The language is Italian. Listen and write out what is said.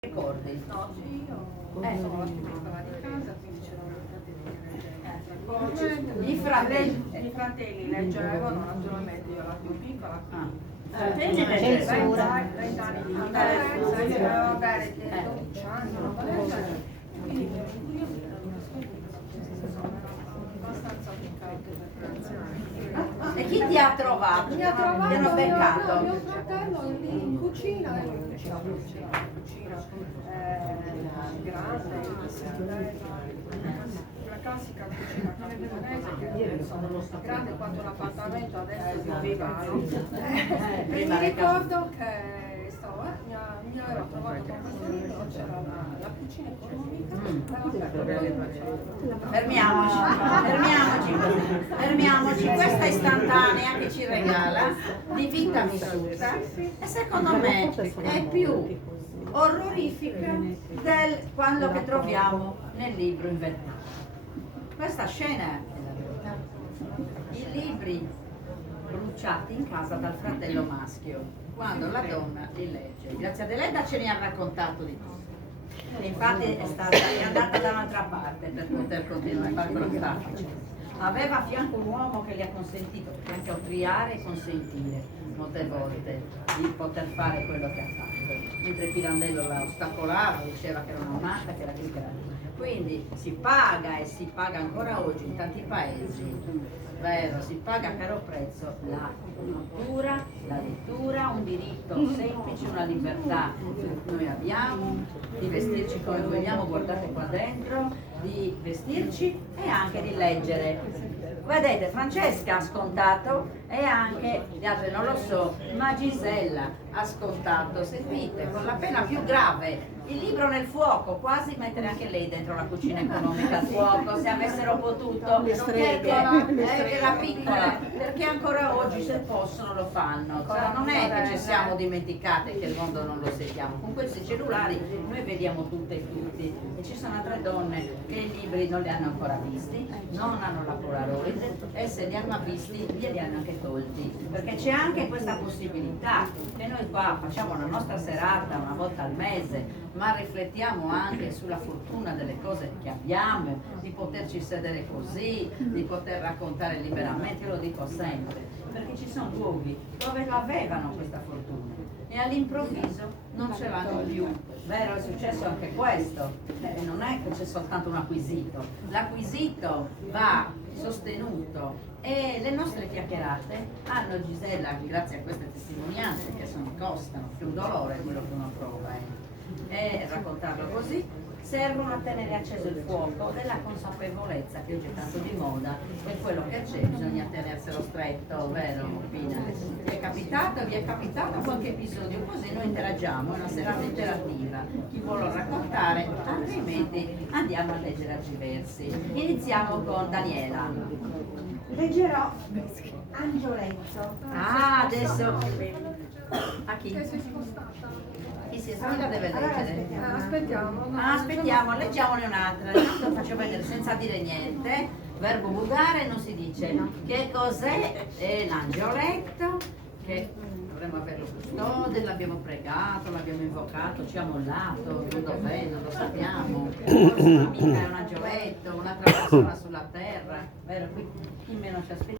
Ricordi? No, sì, io sono la più piccola di casa, quindi c'erano i fratelli. I fratelli leggevano, naturalmente io la più piccola. Fratelli leggevano. 30 anni di differenza, io avevo magari 12 anni, roba del genere. Quindi io sono abbastanza piccante per E chi ti ha trovato? Mi ha trovato Ti hanno beccato? mio fratello lì in cucina, grande, la classica cucina camerunese che sono grande quanto un appartamento adesso di Vigano. E mi ricordo che mi aveva trovato con questo libro, c'era la cucina economica. Fermiamoci, questa istantanea che ci regala di vita vissuta e secondo me è più orrorifica del quello che troviamo nel libro inventato. Questa scena è la verità. I libri bruciati in casa dal fratello maschio, quando la donna li legge. Grazie ad Elena ce ne ha raccontato di tutto. E infatti è andata da un'altra parte per poter continuare a fare quello che stava facendo. Aveva a fianco un uomo che le ha consentito, perché anche autriare e consentire molte volte di poter fare quello che ha fatto. Mentre Pirandello la ostacolava, diceva che era una matta, che era disgrazia. Quindi si paga e si paga ancora oggi in tanti paesi, vero, si paga a caro prezzo la cultura, la lettura, un diritto semplice, una libertà che noi abbiamo di vestirci come vogliamo, guardate qua dentro, di vestirci e anche di leggere. Vedete, Francesca ha scontato e anche gli altri non lo so, ma Gisella ha scontato, sentite, con la pena più grave, il libro nel fuoco, quasi mettere anche lei dentro la cucina economica al fuoco, se avessero potuto, perché era piccola, perché ancora oggi se possono lo fanno, cioè, non è che ci siamo dimenticate che il mondo non lo seguiamo, con questi cellulari noi vediamo tutte e tutti e ci sono altre donne che i libri non li hanno ancora visti, non hanno la Polaroid e se li hanno visti glieli hanno anche tolti, perché c'è anche questa possibilità che noi qua facciamo la nostra serata una volta al mese, ma riflettiamo anche sulla fortuna delle cose che abbiamo, di poterci sedere così, di poter raccontare liberamente, io lo dico sempre, perché ci sono luoghi dove avevano questa fortuna e all'improvviso non ce l'hanno più, vero? È successo anche questo, non è che c'è soltanto un acquisito, l'acquisito va sostenuto e le nostre chiacchierate hanno, Gisella, grazie a queste testimonianze che costano più dolore quello che uno prova e raccontarlo così, servono a tenere acceso il fuoco della consapevolezza che oggi è tanto di moda e quello che c'è bisogna tenerselo stretto, vero Pina? Vi è capitato qualche episodio così noi interagiamo, è una serata interattiva, chi vuole raccontare, altrimenti andiamo a leggere altri versi. Iniziamo con Daniela. Leggerò Angioletto. Ah, adesso a chi? Che sei spostata? Chi si è deve leggere? Aspettiamo. Aspettiamo, leggiamone un'altra. Intanto faccio vedere senza dire niente. Verbo vulgare non si dice. Che cos'è l'angioletto? Che dovremmo averlo custode, l'abbiamo pregato, l'abbiamo invocato, ci ha mollato, dov'è, non lo sappiamo. Forse un'amica è un angioletto, un'altra persona sulla terra, vero? Qui chi meno ci aspetta.